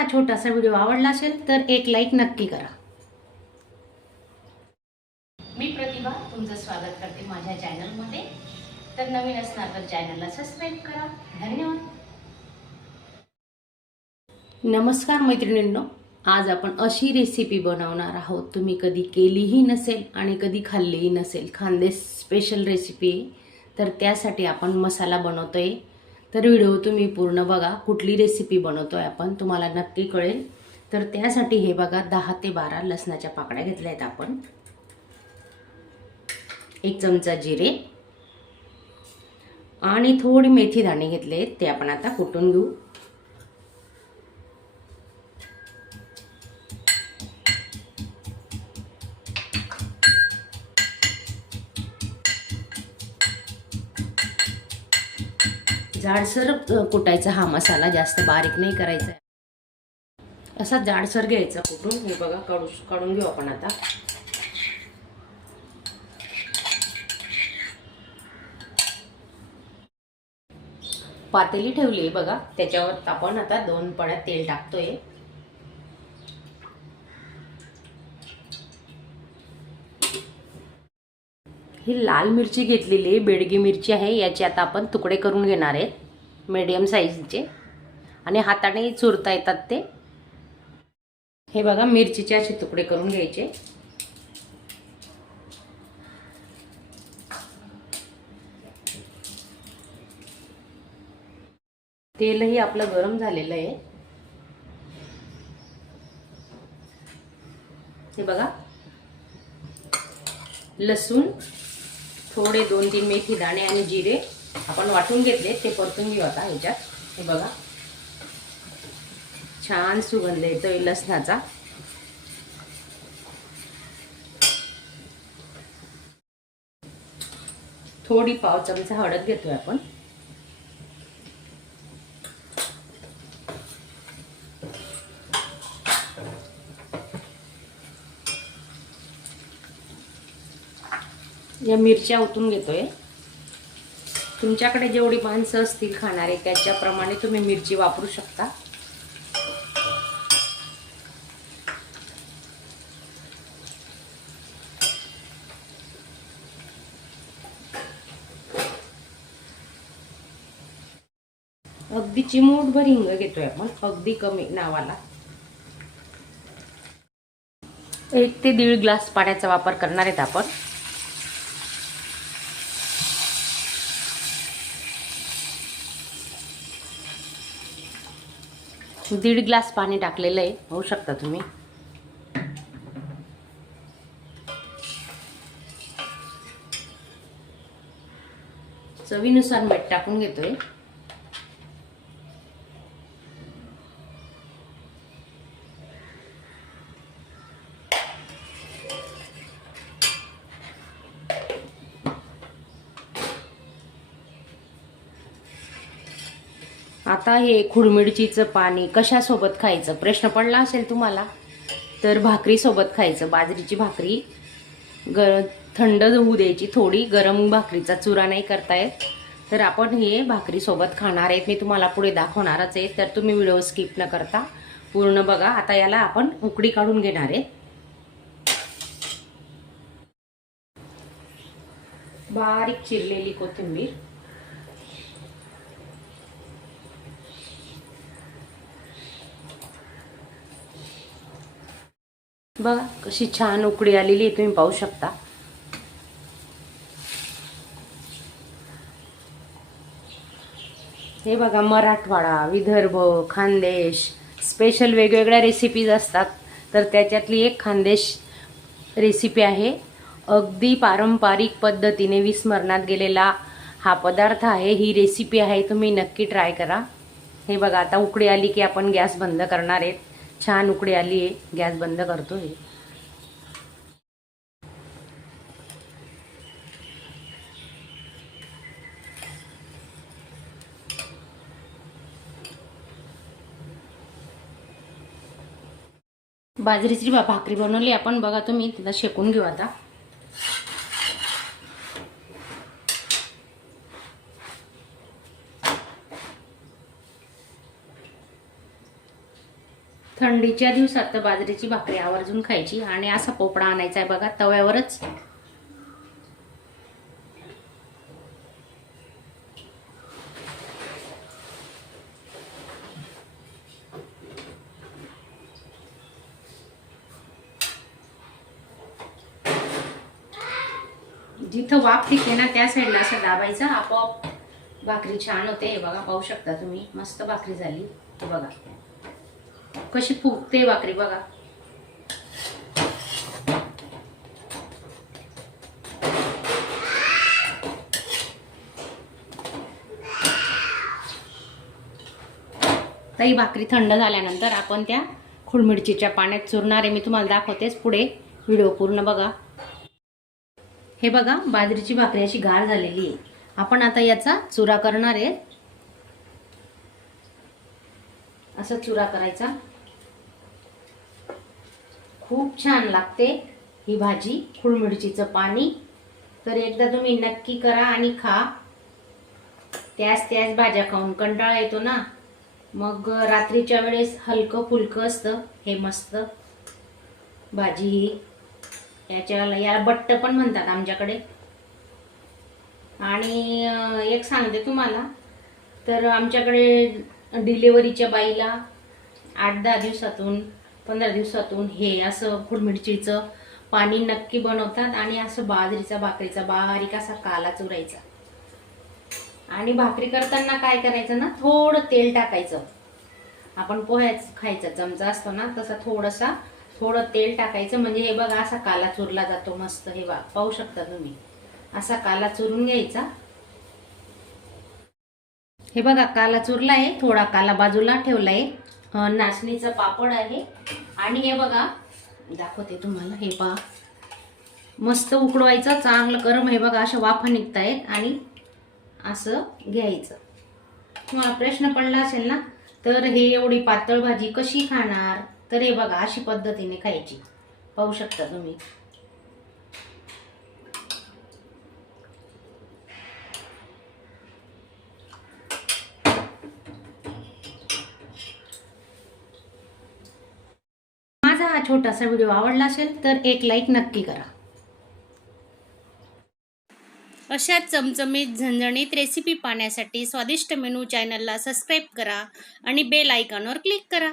हा छोटासा व्हिडिओ आवडला असेल तर एक लाईक नक्की करा. मी प्रतिभा तुमचं स्वागत करते माझ्या चॅनलमध्ये तर नवीन असणार तर चॅनलला सबस्क्राईब करा. धन्यवाद. नमस्कार मैत्रिणींनो आज आपण अशी रेसिपी बनवणार आहोत. तुम्ही कधी केलीही नसेल आणि कधी खाल्लीही नसेल खानदेश स्पेशल रेसिपी तर त्यासाठी आपण मसाला बनवतोय. तर व्हिडिओ तुम्ही पूर्ण बघा कुठली रेसिपी बनवतो आहे आपण तुम्हाला नक्की कळेल. तर त्यासाठी हे बघा दहा ते बारा लसणाच्या पाकड्या घेतल्या आहेत आपण. एक चमचा जिरे. आणि थोडी मेथी दाणे घेतले आहेत ते आपण आता कुटून घेऊ. जाडसर कुटायचा हा मसाला जास्त बारीक नाही करायचा. असा जाडसर घ्यायचा कुठून? हे बघा काढू काढून घेऊ आपण आता. पातेली ठेवली आहे बघा. त्याच्यावर आपण आता दोन पळ्यात तेल टाकतोय. ही लाल मिरची घेतलेली आहे बेडगी मिरची आहे याचे आता आपण तुकडे करून घेणार आहेत मीडियम साईजचे आणि हाताने चुरता येतात ते. हे बघा मिरचीचे असे तुकडे करून घ्यायचे. तेलही आपलं गरम झालेलं आहे. हे बघा. लसूण थोडे दोन तीन मेथी दाणे आणि जिरे आपण वाटून घेतले ते परतून घेऊ आता ह्याच्यात. हे बघा. छान सुगंध येतोय लसणाचा. थोडी पाव चमचा हळद घेतोय आपण. या मिरच्या ओतून घेतोय. तुमच्याकडे जेवढी माणसं असतील खाणारे त्याच्याप्रमाणे तुम्ही मिरची वापरू शकता. अगदी चिमूटभर हिंग घेतोय आपण अगदी कमी नावाला. एक ते दीड ग्लास पाण्याचा वापर करणार आहेत आपण. दीड ग्लास पाणी टाकलेलं आहे. होऊ शकता तुम्ही. चवीनुसार मीठ टाकून घेतोय. आता हे खुडमिरचीचं पाणी कशासोबत खायचं? प्रश्न पडला असेल तुम्हाला? तर भाकरीसोबत खायचं. बाजरीची भाकरी गर थंड होऊ द्यायची थोडी. गरम भाकरीचा चुरा नाही करतायत. तर आपण हे भाकरीसोबत खाणार आहेत. मी तुम्हाला पुढे दाखवणारच आहे. तर तुम्ही व्हिडिओ स्किप न करता पूर्ण बघा. आता याला आपण उकडी काढून घेणार आहे. बारीक चिरलेली कोथिंबीर. बघा कशी छान उकडी आलेली आहे तुम्ही पाहू शकता. हे बघा मराठवाडा विदर्भ खानदेश. स्पेशल वेगवेगळ्या रेसिपीज असतात. तर त्याच्यातली एक खानदेश रेसिपी आहे. अगदी पारंपरिक पद्धतीने विस्मरणात गेलेला हा पदार्थ आहे. ही रेसिपी आहे तुम्ही नक्की ट्राय करा. हे बघा आता उकडी आली की आपण गॅस बंद करणार आहेत. छान उकडी आली आहे. गॅस बंद करतो हे बाजरीची भाकरी बनवली आपण. बघा तुम्ही तिला शेकून घेऊ आता. थंडीच्या दिवसात तर बाजरीची भाकरी आवर्जून खायची आणि असा पोपडा आणायचा आहे बघा तव्यावरच. जिथं वाफ टिके ना त्या साईडला असं दाबायचं आपोआप भाकरी छान होते. हे बघा पाहू शकता तुम्ही. मस्त भाकरी झाली. बघा. कशी फुगते भाकरी बघा. ही भाकरी थंड झाल्यानंतर आपण त्या खुळमिरचीच्या पाण्यात चुरणार आहे. मी तुम्हाला दाखवतेच पुढे. व्हिडिओ पूर्ण बघा. हे बघा बाजरीची भाकरी अशी गार झालेली आहे. आपण आता याचा चुरा करणार आहे. असा चुरा करायचा. खूप छान लागते ही भाजी. खुळमिरचीचं पाणी. तर एकदा तुम्ही नक्की करा आणि खा. त्याच त्याच भाज्या खाऊन कंटाळा येतो ना. मग रात्रीच्या वेळेस हलकं फुलकं असतं. हे मस्त भाजी ही. याच्याला याला बट्ट पण म्हणतात आमच्याकडे. आणि एक सांगते तुम्हाला. तर आमच्याकडे डिलेवरीच्या बाईला आठ दहा दिवसातून पंधरा दिवसातून हे असं खुडमिरचीचं पाणी नक्की बनवतात आणि असं बाजरीचा भाकरीचा बारीक असा काला चुरायचा. आणि भाकरी करताना काय करायचं ना थोडं तेल टाकायचं. आपण पोह्याच खायचा चमचा असतो ना तसा थोडासा थोडं तेल टाकायचं. म्हणजे हे बघा असा काला चुरला जातो मस्त हे बा पाहू शकता तुम्ही. असा काला चुरून घ्यायचा. हे बघा काला चुरला आहे थोडा काला बाजूला ठेवला आहे नाचणीचं पापड आहे. आणि हे बघा दाखवते तुम्हाला हे पहा. मस्त उकडवायचं चांगलं गरम हे बघा अशा वाफा निघतायत. आणि असं घ्यायचं. तुम्हाला प्रश्न पडला असेल ना तर हे एवढी पातळ भाजी कशी खाणार? तर हे बघा अशी पद्धतीने खायची. पाहू शकता तुम्ही माझा हा छोटासा व्हिडिओ आवडला असेल तर एक लाईक नक्की करा. अशा चमचमीत झणझणीत रेसिपी पाहण्यासाठी स्वादिष्ट मेनू चॅनलला सबस्क्राईब करा आणि बेल आयकॉनवर क्लिक करा.